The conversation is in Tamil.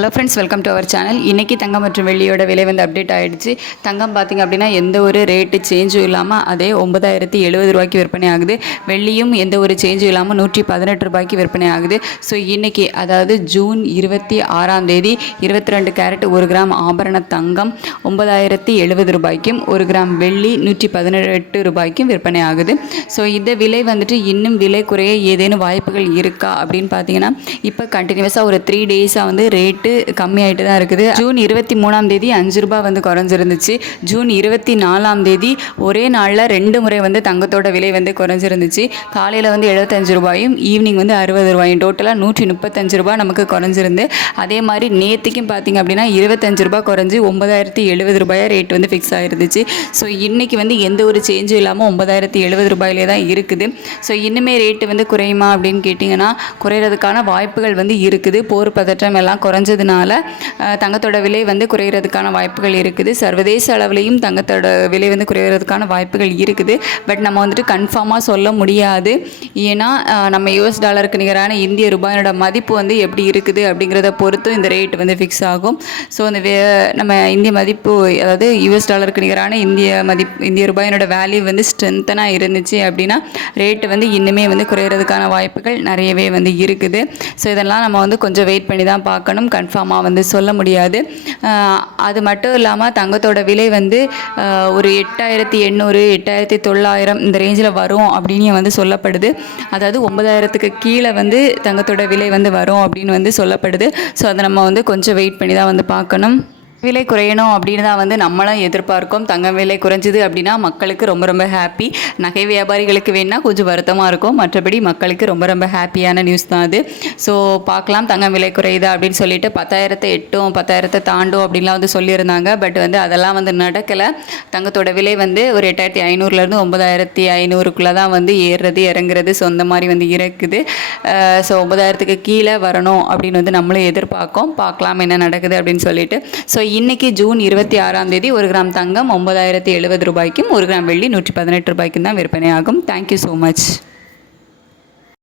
Hello friends, welcome to our channel. இன்றைக்கி தங்கம் மற்றும் வெள்ளியோட விலை வந்து அப்டேட் ஆகிடுச்சு. தங்கம் பார்த்திங்க அப்படின்னா எந்த ஒரு ரேட்டு சேஞ்சும் இல்லாமல் அதே 9,070 ரூபாய்க்கு விற்பனை ஆகுது. வெள்ளியும் எந்த ஒரு சேஞ்சும் இல்லாமல் 118 ரூபாய்க்கு விற்பனை ஆகுது. ஸோ இன்றைக்கி அதாவது ஜூன் 26 22 கேரட் 1 கிராம் ஆபரண தங்கம் 9,070 ரூபாய்க்கும் 1 கிராம் வெள்ளி 118 ரூபாய்க்கும் விற்பனை ஆகுது. ஸோ இந்த விலை வந்துட்டு இன்னும் விலை குறைய ஏதேனும் வாய்ப்புகள் இருக்கா அப்படின்னு பார்த்தீங்கன்னா, இப்போ கண்டினியூஸாக ஒரு 3 டேஸாக வந்து ரேட்டு கம்மியாயிட்டு தான் இருக்குது. ஜூன் 23 5 ரூபாய் வந்து குறைஞ்சிருந்துச்சு. ஜூன் 24 ஒரே நாளில் 2 முறை வந்து தங்கத்தோட விலை வந்து குறைஞ்சிருந்துச்சு. காலையில் வந்து 75 ரூபாயும் ஈவினிங் வந்து 60 ரூபாயும் டோட்டலாக 135 ரூபாய் நமக்கு குறைஞ்சிருந்து. அதே மாதிரி நேற்றுக்கும் பார்த்திங்க அப்படின்னா 25 ரூபாய் குறைஞ்சி 9,070 ரூபாயாக ரேட் வந்து ஃபிக்ஸ் ஆகிருந்துச்சு. ஸோ இன்றைக்கி வந்து எந்த ஒரு சேஞ்சும் இல்லாமல் 9,070 ரூபாயிலே தான் இருக்குது. ஸோ இன்னுமே ரேட்டு வந்து குறையுமா அப்படின்னு கேட்டிங்கன்னா, குறையிறதுக்கான வாய்ப்புகள் வந்து இருக்குது. போர் பதற்றம் எல்லாம் குறைஞ்சதுனால தங்கத்தோட விலை வந்து குறைகிறதுக்கான வாய்ப்புகள் இருக்குது. சர்வதேச அளவுலேயும் தங்கத்தோட விலை வந்து குறைகிறதுக்கான வாய்ப்புகள் இருக்குது. பட் நம்ம வந்துட்டு கன்ஃபார்மாக சொல்ல முடியாது. ஏன்னா நம்ம யூஎஸ் டாலருக்கு நிகரான இந்திய ரூபாயோட மதிப்பு வந்து எப்படி இருக்குது அப்படிங்கிறத பொறுத்து இந்த ரேட் வந்து ஃபிக்ஸ் ஆகும். ஸோ அந்த நம்ம இந்திய மதிப்பு, அதாவது யூஎஸ் டாலருக்கு நிகரான இந்திய ரூபாயோட வேல்யூ வந்து ஸ்ட்ரென்த்தனாக இருந்துச்சு அப்படின்னா ரேட்டு வந்து இன்னுமே வந்து குறைகிறதுக்கான வாய்ப்புகள் நிறையவே வந்து இருக்குது. ஸோ இதெல்லாம் நம்ம வந்து கொஞ்சம் வெயிட் பண்ணி தான் பார்க்கணும். கன்ஃபார்மாக வந்து சொல்ல முடியாது. அது மட்டும் இல்லாமல் தங்கத்தோட விலை வந்து ஒரு 8,800 8,900 இந்த ரேஞ்சில் வரும் அப்படின்னு வந்து சொல்லப்படுது. அதாவது 9,000க்கு கீழே வந்து தங்கத்தோட விலை வந்து வரும் அப்படின்னு வந்து சொல்லப்படுது. ஸோ அதை நம்ம வந்து கொஞ்சம் வெயிட் பண்ணி தான் வந்து பார்க்கணும். விலை குறையணும் அப்படின்னு தான் வந்து நம்மளும் எதிர்பார்க்கோம். தங்கம் விலை குறைஞ்சிது அப்படின்னா மக்களுக்கு ரொம்ப ரொம்ப ஹாப்பி. நகை வியாபாரிகளுக்கு வேணால் கொஞ்சம் வருத்தமாக இருக்கும். மற்றபடி மக்களுக்கு ரொம்ப ரொம்ப ஹாப்பியான நியூஸ் தான் அது. ஸோ பார்க்கலாம், தங்கம் விலை குறையுது அப்படின்னு சொல்லிட்டு 10,000 எட்டும் 10,000 தாண்டும் அப்படின்லாம் வந்து சொல்லியிருந்தாங்க. பட் வந்து அதெல்லாம் வந்து நடக்கலை. தங்கத்தோட விலை வந்து ஒரு 8,500 9,500க்குள்ளே தான் வந்து ஏறுறது இறங்குறது. ஸோ அந்த மாதிரி வந்து இருக்குது. ஸோ 9,000க்கு கீழே வரணும் அப்படின்னு வந்து நம்மளும் எதிர்பார்க்கோம். பார்க்கலாம் என்ன நடக்குது அப்படின்னு சொல்லிட்டு. ஸோ இன்றைக்கி ஜூன் 26 1 கிராம் தங்கம் 9,070 ரூபாய்க்கும் 1 கிராம் வெள்ளி 118 ரூபாய்க்கும் தான் விற்பனை ஆகும். Thank you so much.